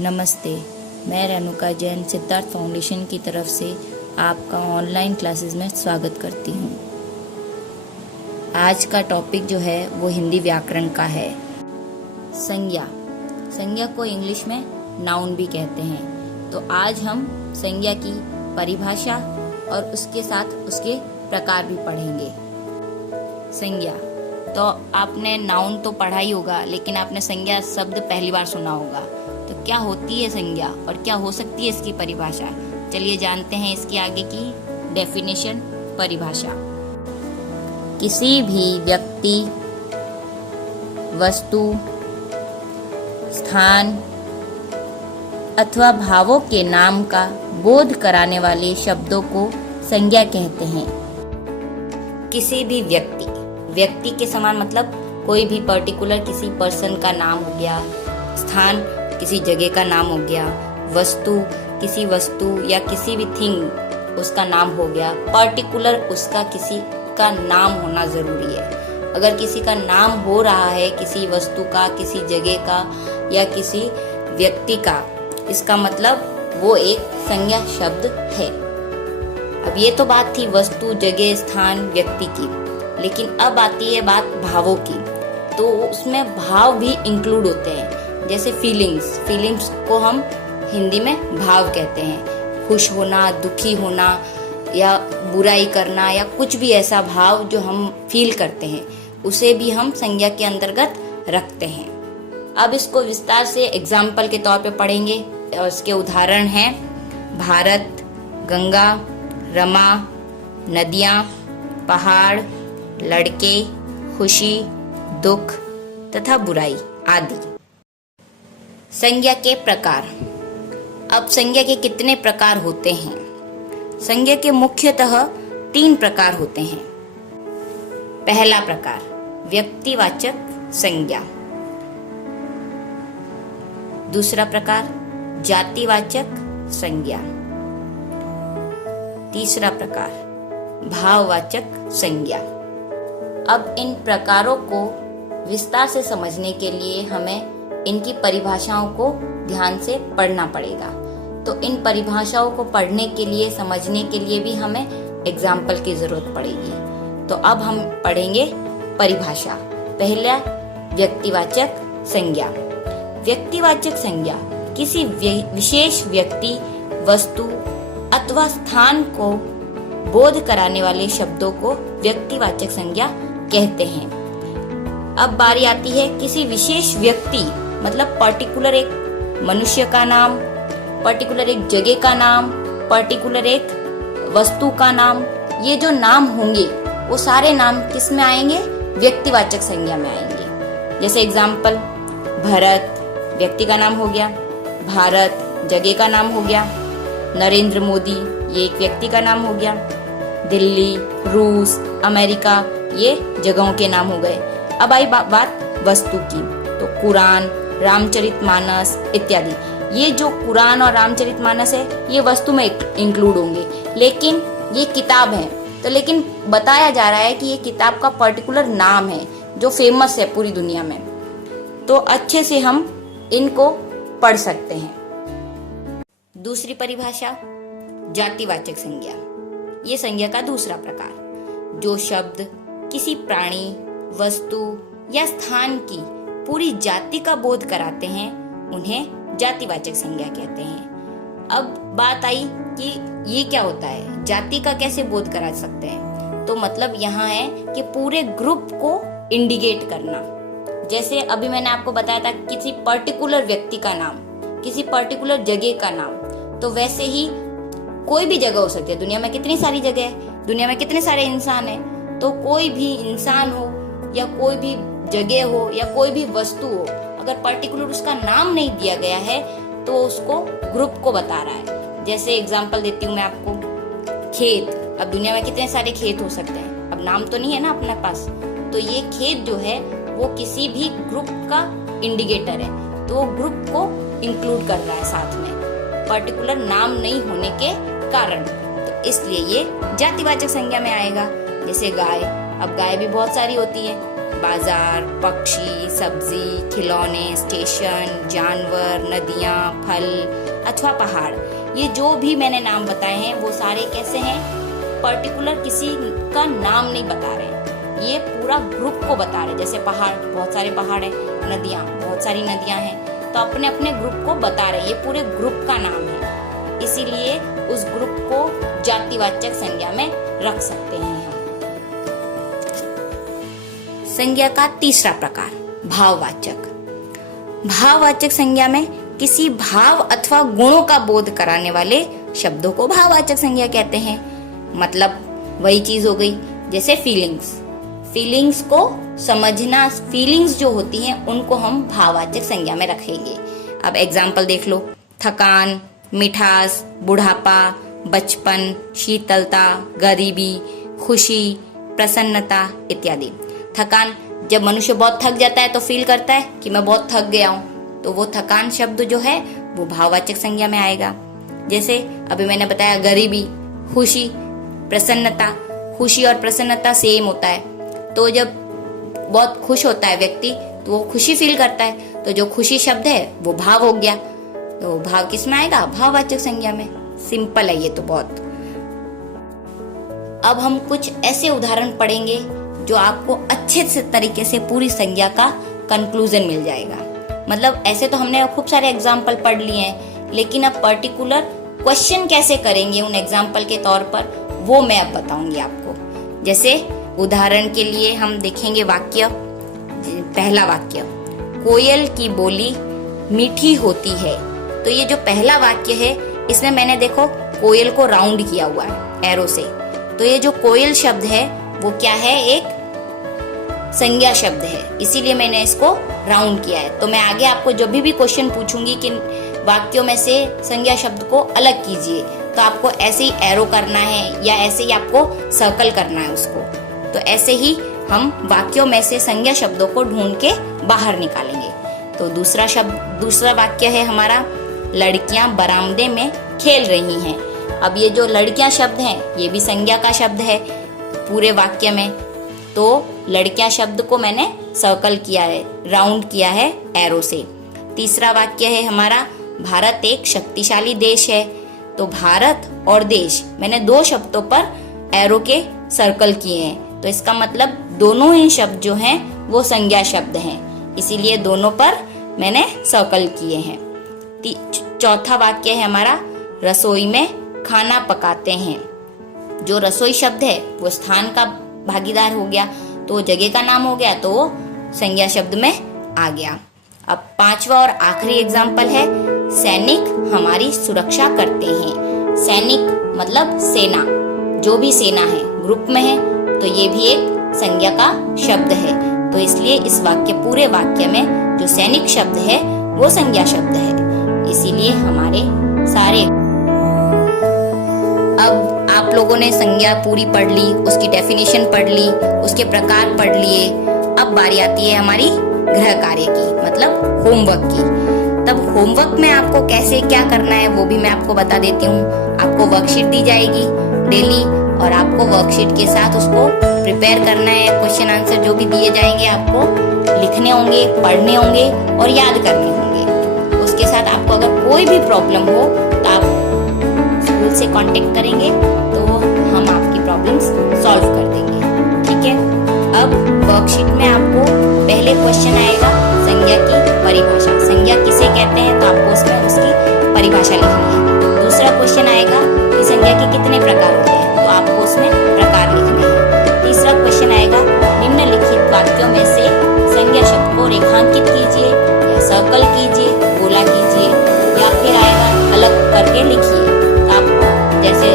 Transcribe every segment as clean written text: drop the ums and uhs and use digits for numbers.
नमस्ते, मैं रेणुका जैन सिद्धार्थ फाउंडेशन की तरफ से आपका ऑनलाइन क्लासेस में स्वागत करती हूँ। आज का टॉपिक जो है वो हिंदी व्याकरण का है। संज्ञा। संज्ञा को इंग्लिश में नाउन भी कहते हैं। तो आज हम संज्ञा की परिभाषा और उसके साथ उसके प्रकार भी पढ़ेंगे। संज्ञा तो आपने नाउन तो पढ़ा ही होगा, लेकिन आपने संज्ञा शब्द पहली बार सुना होगा। तो क्या होती है संज्ञा और क्या हो सकती है इसकी परिभाषा? चलिए जानते हैं इसकी आगे की डेफिनेशन, परिभाषा। किसी भी व्यक्ति, वस्तु, स्थान अथवा भावों के नाम का बोध कराने वाले शब्दों को संज्ञा कहते हैं। किसी भी व्यक्ति, व्यक्ति के समान मतलब कोई भी पर्टिकुलर किसी पर्सन का नाम हो गया, स्थान किसी जगह का नाम हो गया, वस्तु किसी वस्तु या किसी भी थिंग उसका नाम हो गया, पर्टिकुलर उसका किसी का नाम होना जरूरी है। अगर किसी का नाम हो रहा है किसी वस्तु का, किसी जगह का या किसी व्यक्ति का, इसका मतलब वो एक संज्ञा शब्द है। अब ये तो बात थी वस्तु, जगह, स्थान, व्यक्ति की, लेकिन अब आती है बात भावों की। तो उसमें भाव भी इंक्लूड होते हैं, जैसे फीलिंग्स को हम हिंदी में भाव कहते हैं। खुश होना, दुखी होना या बुराई करना या कुछ भी ऐसा भाव जो हम फील करते हैं, उसे भी हम संज्ञा के अंतर्गत रखते हैं। अब इसको विस्तार से एग्जाम्पल के तौर पे पढ़ेंगे और इसके उदाहरण हैं भारत, गंगा, रमा, नदियाँ, पहाड़, लड़के, खुशी, दुख तथा बुराई आदि। संज्ञा के प्रकार। अब संज्ञा के कितने प्रकार होते हैं? संज्ञा के मुख्यतः 3 प्रकार होते हैं। पहला प्रकार व्यक्तिवाचक संज्ञा। दूसरा प्रकार जातिवाचक संज्ञा। तीसरा प्रकार भाववाचक संज्ञा। अब इन प्रकारों को विस्तार से समझने के लिए हमें इनकी परिभाषाओं को ध्यान से पढ़ना पड़ेगा। तो इन परिभाषाओं को पढ़ने के लिए, समझने के लिए भी हमें एग्जाम्पल की जरूरत पड़ेगी। तो अब हम पढ़ेंगे परिभाषा। पहला व्यक्तिवाचक संज्ञा। व्यक्तिवाचक संज्ञा किसी विशेष व्यक्ति, वस्तु अथवा स्थान को बोध कराने वाले शब्दों को व्यक्तिवाचक संज्ञा कहते हैं। अब बारी आती है किसी विशेष व्यक्ति, मतलब पर्टिकुलर एक मनुष्य का नाम, पर्टिकुलर एक जगह का नाम, पर्टिकुलर एक वस्तु का नाम। ये जो नाम होंगे वो सारे नाम किस में आएंगे? व्यक्तिवाचक संज्ञा में आएंगे। जैसे एग्जाम्पल, भरत व्यक्ति का नाम हो गया, भारत जगह का नाम हो गया, नरेंद्र मोदी ये एक व्यक्ति का नाम हो गया, दिल्ली, रूस, अमेरिका ये जगहों के नाम हो गए। अब आई बात वस्तु की, तो कुरान, रामचरितमानस इत्यादि। ये जो कुरान और रामचरितमानस है ये वस्तु में इंक्लूड होंगे, लेकिन ये किताब है। तो लेकिन बताया जा रहा है कि ये किताब का पर्टिकुलर नाम है जो फेमस है पूरी दुनिया में। तो अच्छे से हम इनको पढ़ सकते हैं। दूसरी परिभाषा जातिवाचक संज्ञा। ये संज्ञा का दूसरा प्रकार। जो शब्द किसी प्राणी, वस्तु या स्थान की पूरी जाति का बोध कराते हैं उन्हें जातिवाचक संज्ञा कहते हैं। अब बात आई कि ये क्या होता है, जाति का कैसे बोध करा सकते हैं? तो मतलब यहाँ है कि पूरे ग्रुप को इंडिकेट करना। जैसे अभी मैंने आपको बताया था किसी पर्टिकुलर व्यक्ति का नाम, किसी पर्टिकुलर जगह का नाम, तो वैसे ही कोई भी जगह हो सकती है। दुनिया में कितनी सारी जगह है, दुनिया में कितने सारे इंसान हैं, तो कोई भी इंसान हो या कोई भी जगह हो या कोई भी वस्तु हो, अगर पर्टिकुलर उसका नाम नहीं दिया गया है तो उसको ग्रुप को बता रहा है। जैसे एग्जांपल देती हूँ मैं आपको, खेत। अब दुनिया में कितने सारे खेत हो सकते हैं, अब नाम तो नहीं है ना अपने पास, तो ये खेत जो है वो किसी भी ग्रुप का इंडिकेटर है, तो वो ग्रुप को इंक्लूड कर रहा है साथ में, पर्टिकुलर नाम नहीं होने के कारण। तो इसलिए ये जातिवाचक संज्ञा में आएगा। जैसे गाय, अब गाय भी बहुत सारी होती है, बाजार, पक्षी, सब्जी, खिलौने, स्टेशन, जानवर, नदियाँ, फल अथवा पहाड़, ये जो भी मैंने नाम बताए हैं वो सारे कैसे हैं, पर्टिकुलर किसी का नाम नहीं बता रहे, ये पूरा ग्रुप को बता रहे। जैसे पहाड़, बहुत सारे पहाड़ है, नदियाँ, बहुत सारी नदियाँ हैं, तो अपने अपने ग्रुप को बता रहे, ये पूरे ग्रुप का नाम है, इसीलिए उस ग्रुप को जातिवाचक संज्ञा में रख सकते हैं हम। संज्ञा का तीसरा प्रकार, भाववाचक। भाववाचक संज्ञा में किसी भाव अथवा गुणों का बोध कराने वाले शब्दों को भाववाचक संज्ञा कहते हैं। मतलब वही चीज हो गई, जैसे फीलिंग्स को समझना, फीलिंग्स जो होती हैं उनको हम भाववाचक संज्ञा में रखेंगे। अब एग्जाम्पल देख लो, थकान, मिठास, बुढ़ापा, बचपन, शीतलता, गरीबी, खुशी, प्रसन्नता इत्यादि। थकान, जब मनुष्य बहुत थक जाता है तो फील करता है कि मैं बहुत थक गया हूँ, तो वो थकान शब्द जो है वो भाववाचक संज्ञा में आएगा। जैसे अभी मैंने बताया गरीबी, खुशी, प्रसन्नता। खुशी और प्रसन्नता सेम होता है, तो जब बहुत खुश होता है व्यक्ति तो वो खुशी फील करता है, तो जो खुशी शब्द है वो भाव हो गया, तो भाव किस में आएगा, भाववाचक संज्ञा में। सिंपल है ये तो बहुत। अब हम कुछ ऐसे उदाहरण पढ़ेंगे जो आपको अच्छे से तरीके से पूरी संज्ञा का कंक्लूजन मिल जाएगा। मतलब ऐसे तो हमने खूब सारे एग्जाम्पल पढ़ लिए हैं, लेकिन अब पर्टिकुलर क्वेश्चन कैसे करेंगे उन एग्जाम्पल के तौर पर, वो मैं अब बताऊंगी आपको। जैसे उदाहरण के लिए हम देखेंगे वाक्य, पहला वाक्य, कोयल की बोली मीठी होती है। तो ये जो पहला वाक्य है इसमें मैंने देखो कोयल को राउंड किया हुआ है एरो से, तो ये जो कोयल शब्द है वो क्या है, एक संज्ञा शब्द है, इसीलिए मैंने इसको राउंड किया है। तो मैं आगे आपको जब भी क्वेश्चन पूछूंगी कि वाक्यों में से संज्ञा शब्द को अलग कीजिए, तो आपको ऐसे ही एरो करना है या ऐसे ही आपको सर्कल करना है उसको। तो ऐसे ही हम वाक्यों में से संज्ञा शब्दों को ढूंढ के बाहर निकालेंगे। तो दूसरा वाक्य है हमारा, लड़कियां बरामदे में खेल रही हैं। अब ये जो लड़कियां शब्द हैं ये भी संज्ञा का शब्द है पूरे वाक्य में, तो लड़कियां शब्द को मैंने सर्कल किया है, राउंड किया है एरो से। तीसरा वाक्य है हमारा, भारत एक शक्तिशाली देश है। तो भारत और देश मैंने दो शब्दों पर एरो के सर्कल किए हैं, तो इसका मतलब दोनों ही शब्द जो हैं वो संज्ञा शब्द हैं, इसीलिए दोनों पर मैंने सर्कल किए हैं। चौथा वाक्य है हमारा, रसोई में खाना पकाते हैं। जो रसोई शब्द है वो स्थान का भागीदार हो गया, तो जगह का नाम हो गया, तो वो संज्ञा शब्द में आ गया। अब पांचवा और आखिरी एग्जाम्पल है, सैनिक हमारी सुरक्षा करते हैं। सैनिक मतलब सेना, जो भी सेना है ग्रुप में है, तो ये भी एक संज्ञा का शब्द है, तो इसलिए इस पूरे वाक्य में जो सैनिक शब्द है वो संज्ञा शब्द है, इसीलिए हमारे सारे। अब आप लोगों ने संज्ञा पूरी पढ़ ली, उसकी डेफिनेशन पढ़ ली, उसके प्रकार पढ़ लिए। अब बारी आती है हमारी गृह कार्य की, मतलब होमवर्क की। तब होमवर्क में आपको कैसे क्या करना है वो भी मैं आपको बता देती हूँ। आपको वर्कशीट दी जाएगी डेली, और आपको वर्कशीट के साथ उसको प्रिपेयर करना है। क्वेश्चन आंसर जो भी दिए जाएंगे आपको लिखने होंगे, पढ़ने होंगे और याद करने होंगे। उसके साथ आपको अगर कोई भी प्रॉब्लम हो तो आप स्कूल से कांटेक्ट करेंगे, तो हम आपकी प्रॉब्लम्स सॉल्व कर देंगे, ठीक है। अब वर्कशीट में आपको पहले क्वेश्चन आएगा संज्ञा की परिभाषा, संज्ञा किसे कहते हैं, तो आपको उसमें उसकी परिभाषा लिखनी है। दूसरा क्वेश्चन आएगा कि संज्ञा के कितने प्रकार होते हैं, तो आपको उसमें प्रकार लिखने हैं। तीसरा क्वेश्चन आएगा, निम्नलिखित वाक्यों में से संज्ञा शब्द को रेखांकित कीजिए या सर्कल कीजिए, गोला कीजिए, या फिर आएगा अलग करके लिखिए। तो आप जैसे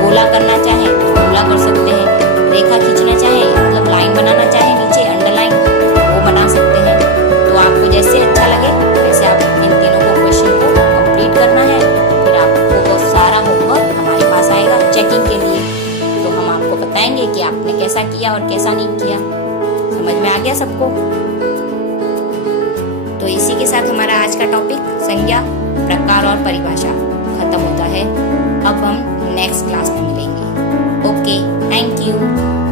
गोला करना चाहें तो गोला कर सकते हैं, रेखा खींचना चाहें मतलब लाइन बनाना चाहें नीचे अंडरलाइन, वो बना सकते हैं। तो आपको जैसे अच्छा लगे वैसे आप इन तीनों को क्वेश्चन को कंप्लीट करना है। फिर आपको वो सारा होमवर्क हमारे पास आएगा चेकिंग के लिए, तो हम आपको बताएंगे कि आपने कैसा किया और कैसा नहीं किया। समझ में आ गया सबको? तो इसी के साथ हमारा आज का टॉपिक संज्ञा, प्रकार और परिभाषा खत्म होता है। अब हम नेक्स्ट क्लास में मिलेंगे। Okay, thank you.